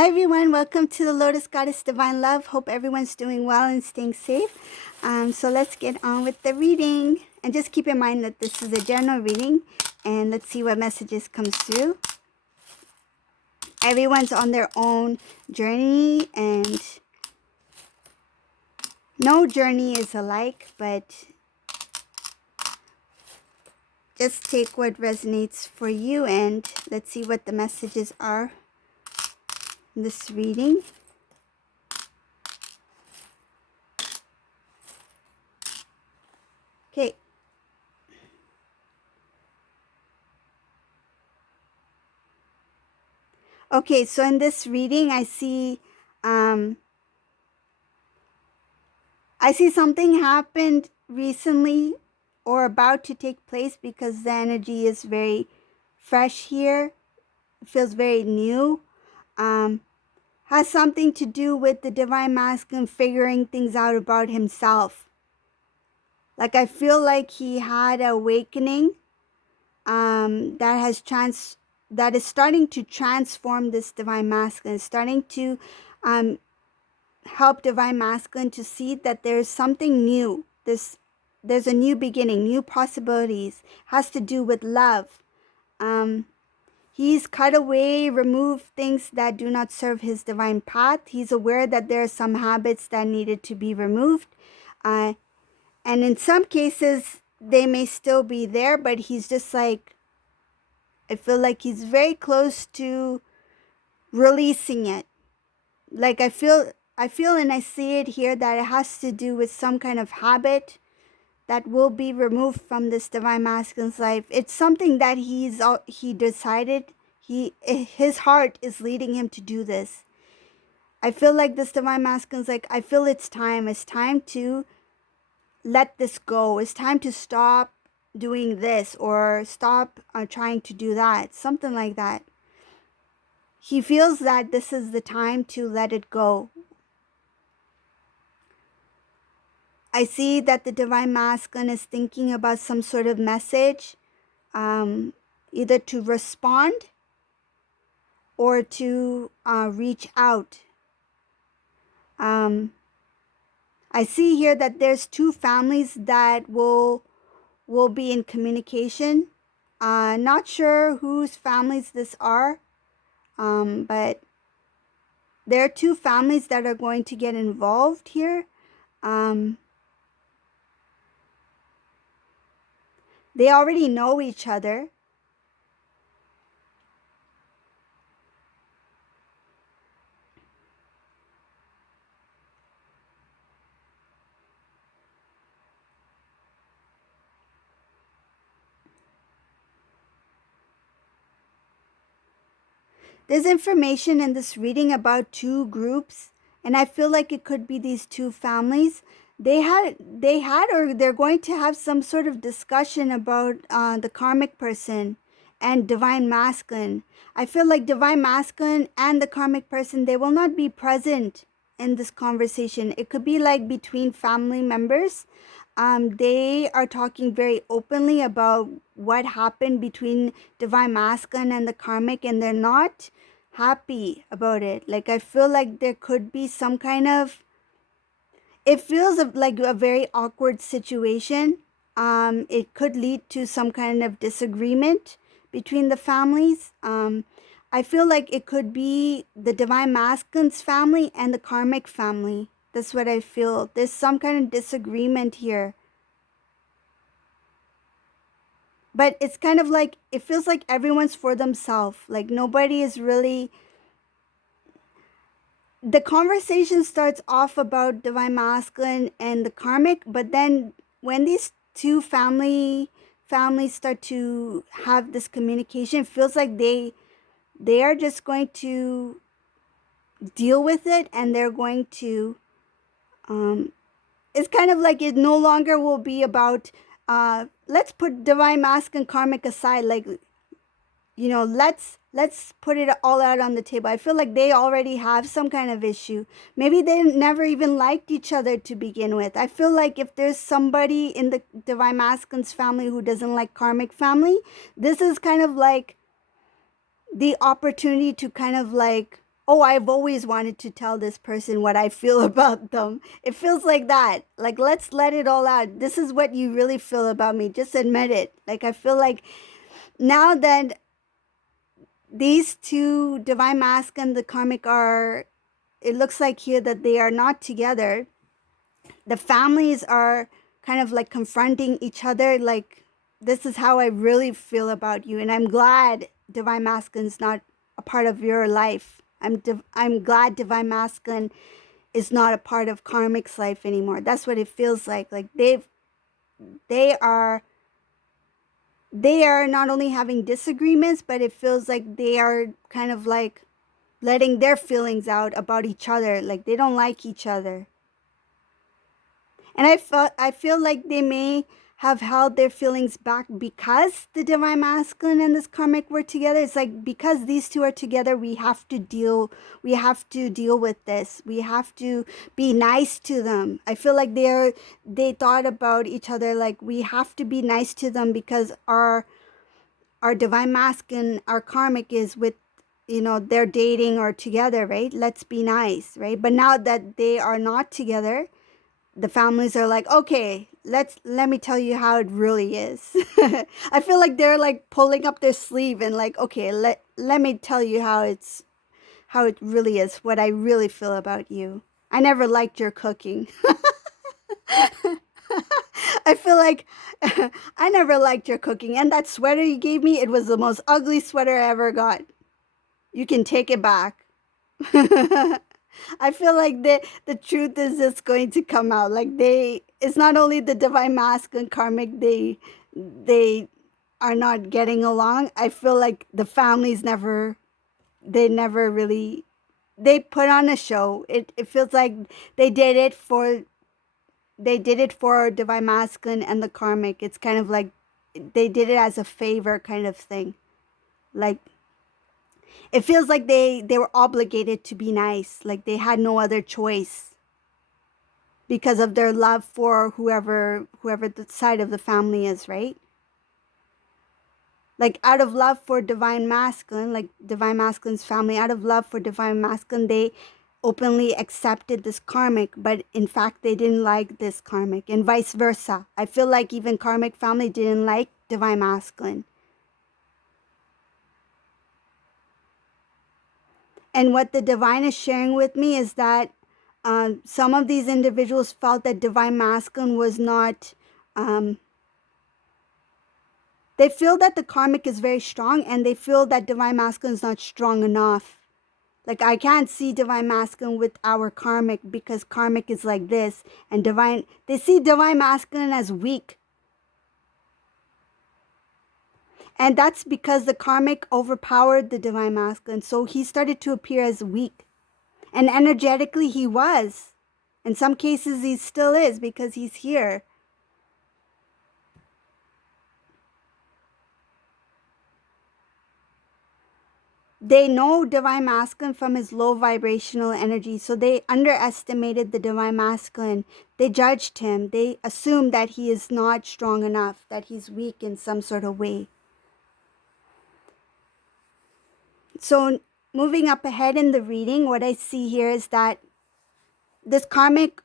Hi everyone, welcome to the Lotus Goddess Divine Love. Hope everyone's doing well and staying safe. So let's get on with the reading. And just keep in mind that this is a general reading. And let's see what messages comes through. Everyone's on their own journey and no journey is alike, but just take what resonates for you and let's see what the messages are in this reading. Okay. Okay, so in this reading, I see something happened recently or about to take place because the energy is very fresh here. It feels very new. Has something to do with the Divine Masculine figuring things out about himself. Like I feel like he had an awakening that is starting to transform this Divine Masculine, starting to help Divine Masculine to see that there's something new. There's a new beginning, new possibilities. Has to do with love. He's cut away, removed things that do not serve his divine path. He's aware that there are some habits that needed to be removed. And in some cases, they may still be there, but he's just like, I feel like he's very close to releasing it. Like I feel and I see it here that it has to do with some kind of habit that will be removed from this Divine Masculine's life. It's something that he decided, his heart is leading him to do this. I feel like this Divine Masculine's like, I feel it's time to let this go. It's time to stop doing this or stop trying to do that. Something like that. He feels that this is the time to let it go. I see that the Divine Masculine is thinking about some sort of message, either to respond or to reach out. I see here that there's two families that will be in communication. Not sure whose families this are, but there are two families that are going to get involved here. They already know each other. There's information in this reading about two groups, and I feel like it could be these two families. They had or they're going to have some sort of discussion about the karmic person and Divine Masculine. I feel like Divine Masculine and the karmic person, they will not be present in this conversation. It could be like between family members. They are talking very openly about what happened between Divine Masculine and the karmic, and they're not happy about it. Like I feel like there could be some kind of, it feels like a very awkward situation. It could lead to some kind of disagreement between the families. I feel like it could be the Divine Masculine's family and the karmic family. That's what I feel. There's some kind of disagreement here. But it's kind of like, it feels like everyone's for themselves. Like nobody is really, the conversation starts off about Divine Masculine and the karmic, but then when these two families start to have this communication, it feels like they are just going to deal with it, and they're going to it's kind of like it no longer will be about let's put Divine Masculine and karmic aside, like, you know, let's put it all out on the table. I feel like they already have some kind of issue. Maybe they never even liked each other to begin with. I feel like if there's somebody in the Divine Masculine's family who doesn't like karmic family, this is kind of like the opportunity to kind of like, oh, I've always wanted to tell this person what I feel about them. It feels like that. Like, let's let it all out. This is what you really feel about me. Just admit it. Like, I feel like now that these two, divine masculine and the karmic, are, it looks like here that they are not together. The families are kind of like confronting each other, like, this is how I really feel about you, and I'm glad divine masculine's not a part of your life. I'm glad divine masculine is not a part of karmic's life anymore. That's what it feels like. Like, they are not only having disagreements, but it feels like they are kind of like letting their feelings out about each other. Like, they don't like each other. And I feel like they may have held their feelings back because the divine masculine and this karmic were together. It's like, because these two are together, we have to deal with this. We have to be nice to them. I feel like they thought about each other, like, we have to be nice to them because our divine masculine, our karmic is with, they're dating or together, right? Let's be nice, right? But now that they are not together, the families are like, okay, let me tell you how it really is. I feel like they're like pulling up their sleeve and like, okay, let me tell you how it really is, what I really feel about you. I never liked your cooking. I feel like I never liked your cooking, and that sweater you gave me, it was the most ugly sweater I ever got. You can take it back. I feel like the truth is just going to come out. Like, it's not only the divine masculine karmic, they are not getting along. I feel like the families they never really, they put on a show. It feels like they did it for divine masculine and the karmic. It's kind of like they did it as a favor kind of thing. Like, it feels like they were obligated to be nice, like they had no other choice because of their love for whoever the side of the family is, right? Like, out of love for divine masculine, like divine masculine's family, out of love for divine masculine, they openly accepted this karmic, but in fact they didn't like this karmic, and vice versa. I feel like even karmic family didn't like divine masculine. And what the divine is sharing with me is that some of these individuals felt that divine masculine was not, they feel that the karmic is very strong, and they feel that divine masculine is not strong enough. Like, I can't see divine masculine with our karmic because karmic is like this, and they see divine masculine as weak. And that's because the karmic overpowered the divine masculine. So he started to appear as weak. And energetically he was. In some cases he still is because he's here. They know divine masculine from his low vibrational energy, so they underestimated the divine masculine. They judged him. They assumed that he is not strong enough, that he's weak in some sort of way. So moving up ahead in the reading, what I see here is that this karmic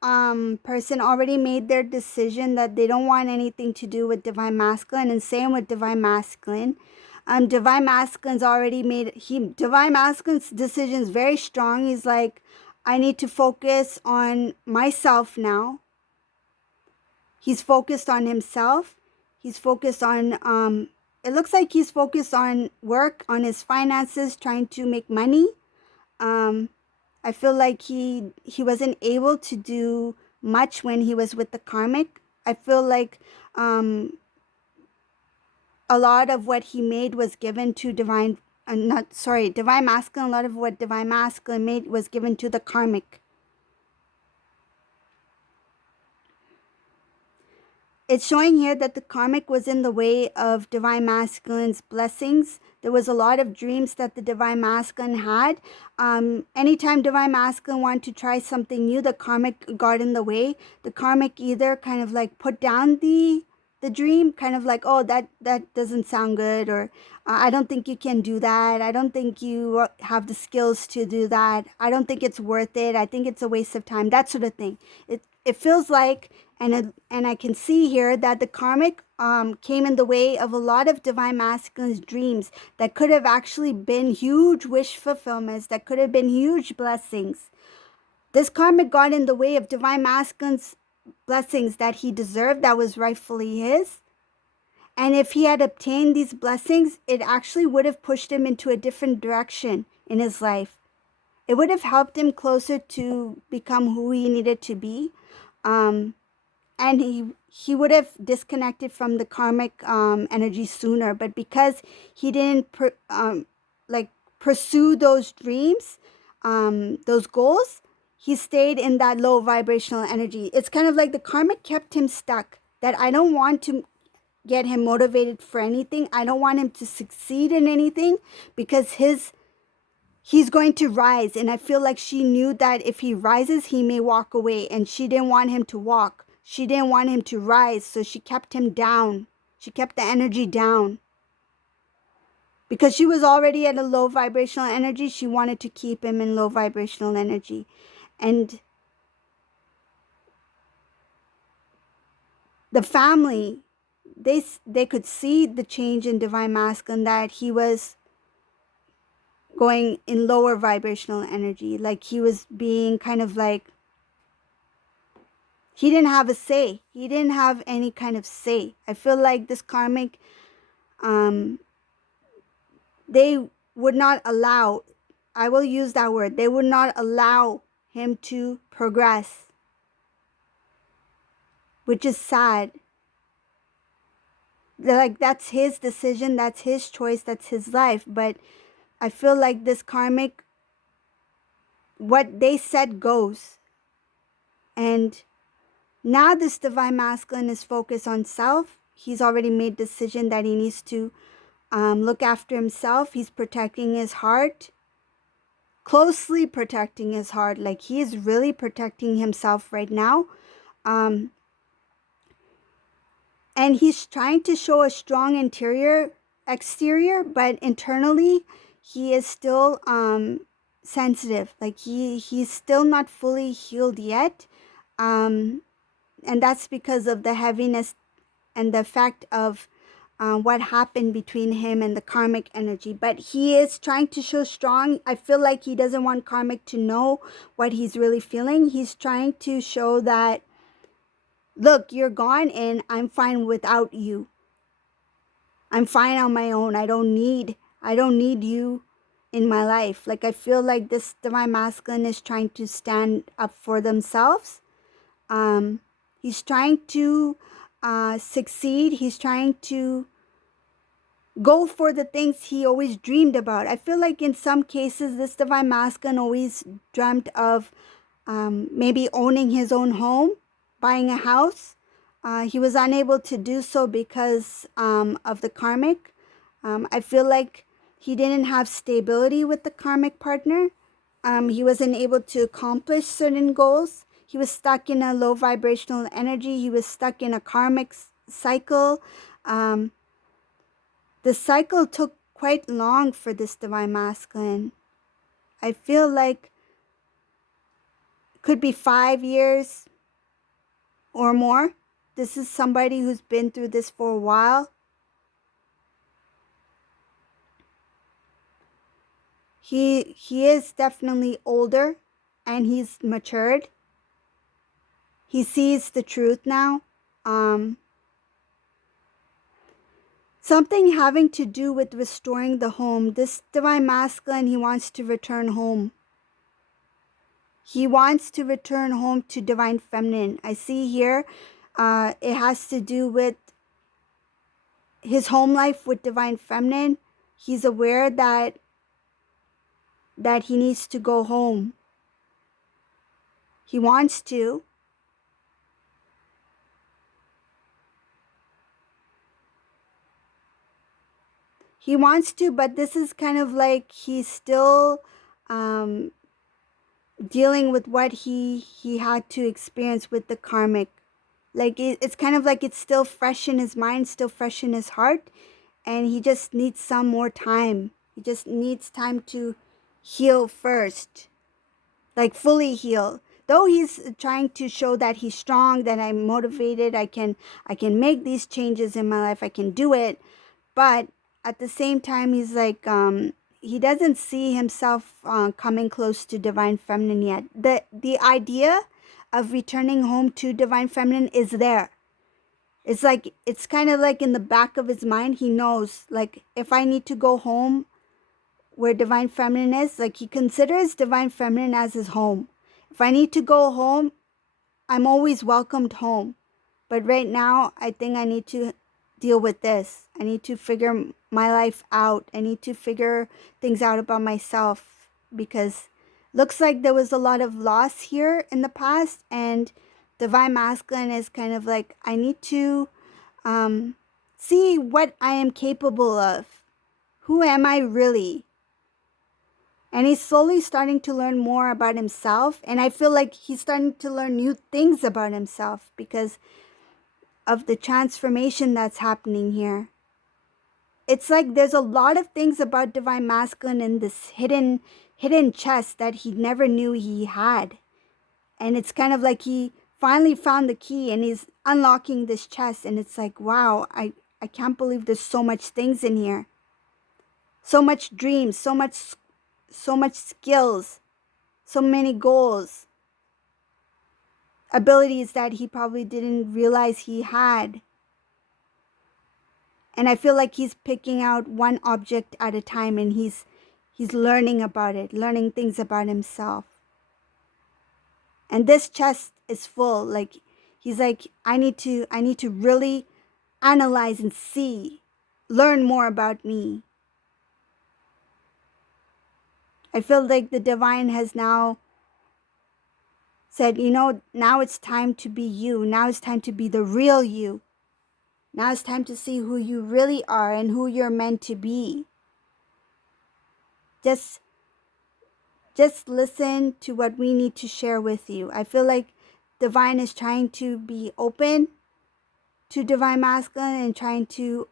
person already made their decision that they don't want anything to do with divine masculine, and same with divine masculine. Divine masculine's already made divine masculine's decision is very strong. He's like, I need to focus on myself now. He's focused on himself. He's focused on it looks like he's focused on work, on his finances, trying to make money. I feel like he wasn't able to do much when he was with the karmic. I feel like a lot of what he made was given to divine masculine. A lot of what divine masculine made was given to the karmic. It's showing here that the karmic was in the way of divine masculine's blessings. There was a lot of dreams that the divine masculine had. Anytime divine masculine wanted to try something new, the karmic got in the way. The karmic either kind of like put down the the dream, kind of like, oh, that doesn't sound good, or I don't think you can do that. I don't think you have the skills to do that. I don't think it's worth it. I think it's a waste of time. That sort of thing. It feels like, and I can see here that the karmic came in the way of a lot of divine masculine's dreams that could have actually been huge wish fulfillments, that could have been huge blessings. This karmic got in the way of divine masculine's blessings that he deserved, that was rightfully his. And if he had obtained these blessings, it actually would have pushed him into a different direction in his life. It would have helped him closer to become who he needed to be. And he would have disconnected from the karmic energy sooner. But because he didn't pursue those dreams, those goals, he stayed in that low vibrational energy. It's kind of like the karmic kept him stuck, that I don't want to get him motivated for anything. I don't want him to succeed in anything, because he's going to rise. And I feel like she knew that if he rises, he may walk away. And she didn't want him to walk. She didn't want him to rise. So she kept him down. She kept the energy down. Because she was already at a low vibrational energy, she wanted to keep him in low vibrational energy. And the family, they could see the change in divine masculine, that he was going in lower vibrational energy. Like he was being kind of like, he didn't have a say. He didn't have any kind of say. I feel like this karmic, they would not allow, I will use that word, they would not allow him to progress, which is sad. Like, that's his decision, that's his choice, that's his life. But I feel like this karmic, what they said goes. And now this divine masculine is focused on self. He's already made the decision that he needs to look after himself. He's protecting his heart, closely protecting his heart. Like, he is really protecting himself right now. And he's trying to show a strong exterior, but internally he is still sensitive. Like he's still not fully healed yet. And that's because of the heaviness and the fact of what happened between him and the karmic energy. But he is trying to show strong. I feel like he doesn't want karmic to know what he's really feeling. He's trying to show that, look, you're gone and I'm fine without you. I'm fine on my own. I don't need you in my life. Like, I feel like this divine masculine is trying to stand up for themselves. He's trying to succeed. He's trying to go for the things he always dreamed about. I feel like in some cases, this divine masculine always dreamt of maybe owning his own home, buying a house. He was unable to do so because of the karmic. I feel like he didn't have stability with the karmic partner. He wasn't able to accomplish certain goals. He was stuck in a low vibrational energy. He was stuck in a karmic cycle. The cycle took quite long for this divine masculine. I feel like it could be 5 years or more. This is somebody who's been through this for a while. He is definitely older and he's matured. He sees the truth now. Something having to do with restoring the home. This divine masculine, he wants to return home. He wants to return home to divine feminine. I see here it has to do with his home life with divine feminine. He's aware that he needs to go home. He wants to. He wants to, but this is kind of like he's still dealing with what he had to experience with the karmic. Like it's kind of like it's still fresh in his mind, still fresh in his heart, and he just needs some more time. He just needs time to heal first, like fully heal. Though he's trying to show that he's strong, that I'm motivated, I can make these changes in my life, I can do it. But at the same time, he's like he doesn't see himself coming close to divine feminine yet. The idea of returning home to divine feminine is there. It's like it's kind of like in the back of his mind. He knows, like, if I need to go home where divine feminine is, like, he considers divine feminine as his home. If I need to go home, I'm always welcomed home. But right now, I think I need to deal with this. I need to figure my life out. I need to figure things out about myself, because looks like there was a lot of loss here in the past, and divine masculine is kind of like, I need to see what I am capable of. Who am I really? And he's slowly starting to learn more about himself. And I feel like he's starting to learn new things about himself because of the transformation that's happening here. It's like there's a lot of things about divine masculine in this hidden chest that he never knew he had. And it's kind of like he finally found the key and he's unlocking this chest, and it's like, wow, I can't believe there's so much things in here. So much dreams, so much skills, so many goals, abilities that he probably didn't realize he had. And I feel like he's picking out one object at a time, and he's learning about it, learning things about himself. And this chest is full. Like, he's like, I need to really analyze and see, learn more about me. I feel like the divine has now said, now it's time to be you. Now it's time to be the real you. Now it's time to see who you really are and who you're meant to be. Just listen to what we need to share with you. I feel like divine is trying to be open to divine masculine and trying to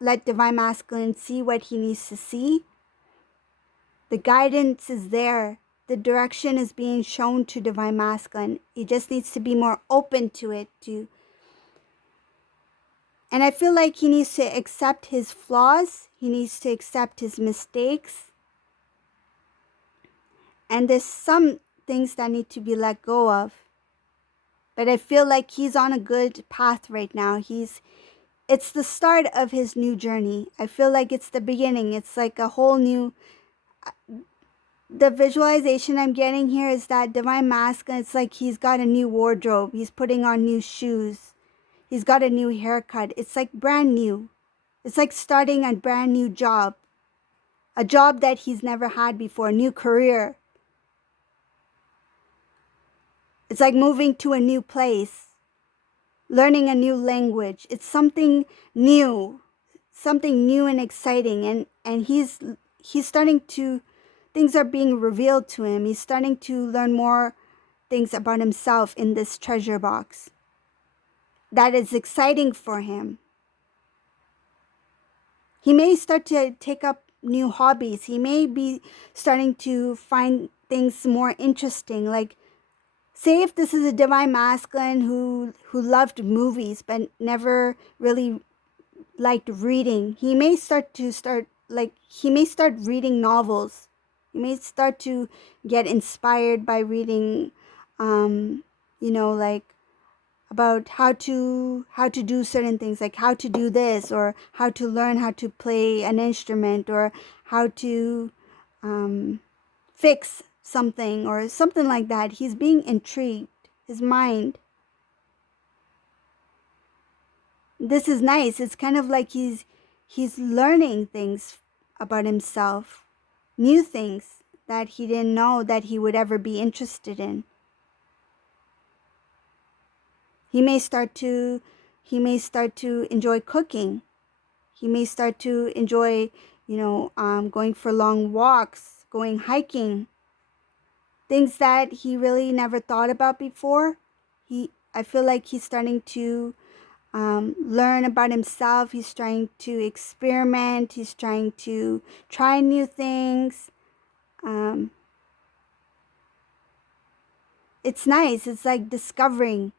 let divine masculine see what he needs to see. The guidance is there. The direction is being shown to divine masculine. He just needs to be more open to it. And I feel like he needs to accept his flaws. He needs to accept his mistakes. And there's some things that need to be let go of. But I feel like he's on a good path right now. It's the start of his new journey. I feel like it's the beginning. It's like a whole new, the visualization I'm getting here is that divine masculine, it's like he's got a new wardrobe. He's putting on new shoes. He's got a new haircut. It's like brand new. It's like starting a brand new job. A job that he's never had before, a new career. It's like moving to a new place, learning a new language. It's something new and exciting. And he's starting to, things are being revealed to him. He's starting to learn more things about himself in this treasure box. That is exciting for him. He may start to take up new hobbies. He may be starting to find things more interesting. Like, say if this is a divine masculine who loved movies but never really liked reading, he may start reading novels. He may start to get inspired by reading, like about how to do certain things, like how to do this, or how to learn how to play an instrument, or how to fix something or something like that. He's being intrigued. His mind. This is nice. It's kind of like he's learning things about himself, new things that he didn't know that he would ever be interested in. He may start to enjoy cooking. He may start to enjoy, going for long walks, going hiking. Things that he really never thought about before. I feel like he's starting to learn about himself. He's trying to experiment. He's trying to try new things. It's nice. It's like discovering.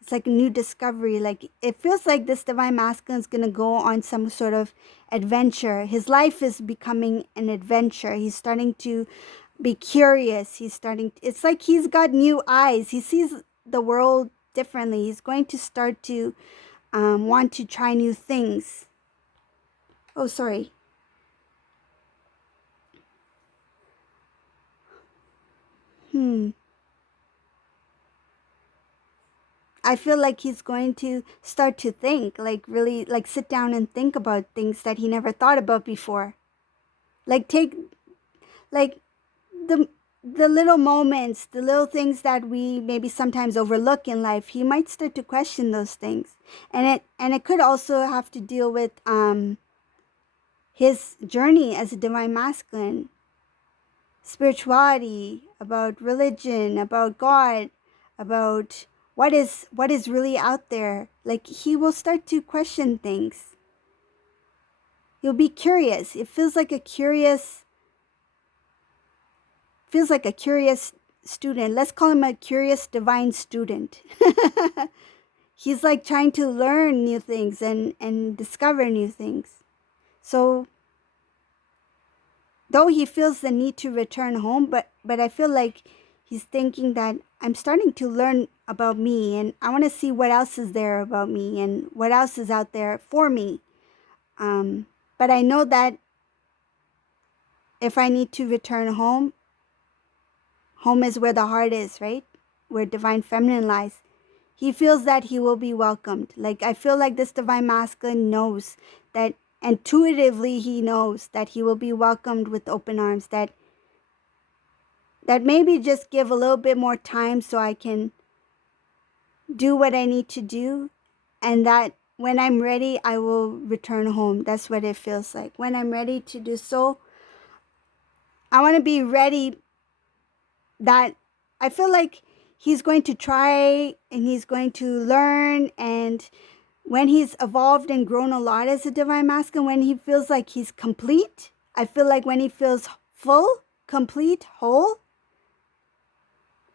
It's like a new discovery. Like it feels like this divine masculine is going to go on some sort of adventure. His life is becoming an adventure. He's starting to be curious. It's like he's got new eyes. He sees the world differently. He's going to start to want to try new things. Oh, sorry. I feel like he's going to start to think, like really, like sit down and think about things that he never thought about before. Like like the the little moments, the little things that we maybe sometimes overlook in life. He might start to question those things, and it could also have to deal with his journey as a divine masculine, spirituality, about religion, about God, about what is really out there. Like he will start to question things. He'll be curious. It feels like a curious student. Let's call him a curious divine student. He's like trying to learn new things and discover new things. So though he feels the need to return home, but I feel like he's thinking that I'm starting to learn about me, and I want to see what else is there about me and what else is out there for me. But I know that if I need to return home, home is where the heart is, right? Where divine feminine lies. He feels that he will be welcomed. Like I feel like this divine masculine knows that intuitively he knows that he will be welcomed with open arms, that maybe just give a little bit more time so I can do what I need to do, and that when I'm ready, I will return home. That's what it feels like. When I'm ready to do so, I want to be ready. That I feel like he's going to try and he's going to learn, and when he's evolved and grown a lot as a divine masculine, when he feels like he's complete, I feel like when he feels full, complete, whole,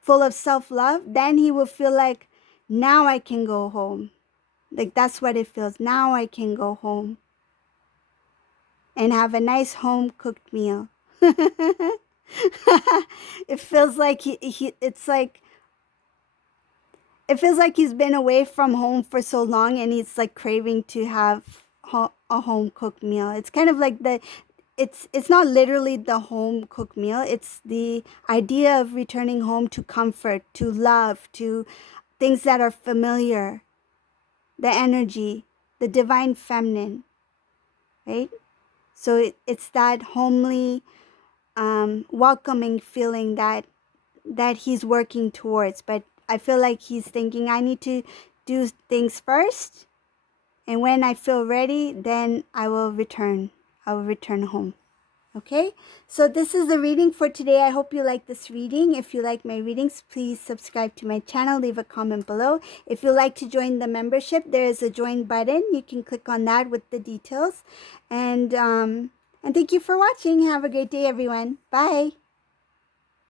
full of self-love, then he will feel like, now I can go home. Like that's what it feels. Now I can go home and have a nice home cooked meal. It feels like it feels like he's been away from home for so long, and he's like craving to have a home cooked meal. It's kind of like it's not literally the home cooked meal. It's the idea of returning home to comfort, to love, to things that are familiar, the energy, the divine feminine, right? So it's that homely, welcoming feeling that he's working towards. But I feel like he's thinking, I need to do things first, and when I feel ready, then I will return home. Okay, so this is the reading for today. I hope you like this reading. If you like my readings, please subscribe to my channel, leave a comment below. If you'd like to join the membership, there is a join button. You can click on that with the details. And thank you for watching. Have a great day, everyone. Bye.